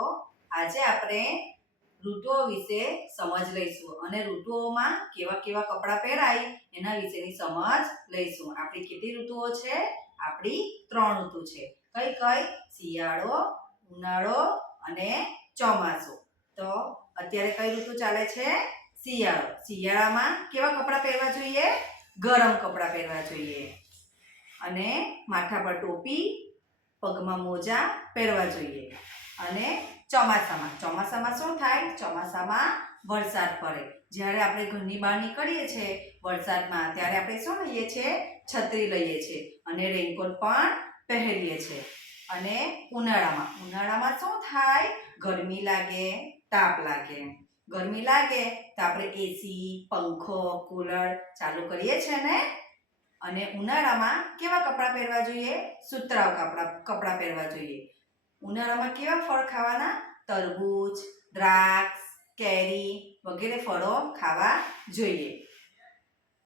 બાળકો, આજે આપણે ઋતુઓ વિશે સમજ લઈશું અને ઋતુઓમાં કેવા કેવા કપડાં પહેરાય એના વિશેની સમજ લઈશું. આપણી કેટલી ઋતુઓ છે? આપણી 3 ઋતુ છે. કઈ કઈ? શિયાળો, ઉનાળો અને ચોમાસું. તો અત્યારે કઈ ઋતુ ચાલે છે? શિયાળો. શિયાળામાં કેવા કપડાં પહેરવા જોઈએ? ગરમ કપડાં પહેરવા જોઈએ અને માથા પર ટોપી, પગમાં મોજા પહેરવા જોઈએ. અને ચોમાસામાં શું થાય? ચોમાસામાં વરસાદ પડે. જ્યારે આપણે ઘરની બહાર નીકળીએ છીએ વરસાદમાં, ત્યારે આપણે શું લઈએ છીએ? છત્રી લઈએ છીએ અને રેનકોટ પણ પહેરીએ છીએ. અને ઉનાળામાં શું થાય? ગરમી લાગે, તાપ લાગે. ગરમી લાગે તો આપણે એસી, પંખો, કુલર ચાલુ કરીએ છીએ ને. અને ઉનાળામાં કેવા કપડાં પહેરવા જોઈએ? સુતરાઉ કપડાં પહેરવા જોઈએ. ઉનાળામાં કેવા ફળ ખાવાના? તરબૂચ, દ્રાક્ષ, કેરી વગેરે ફળો ખાવા જોઈએ.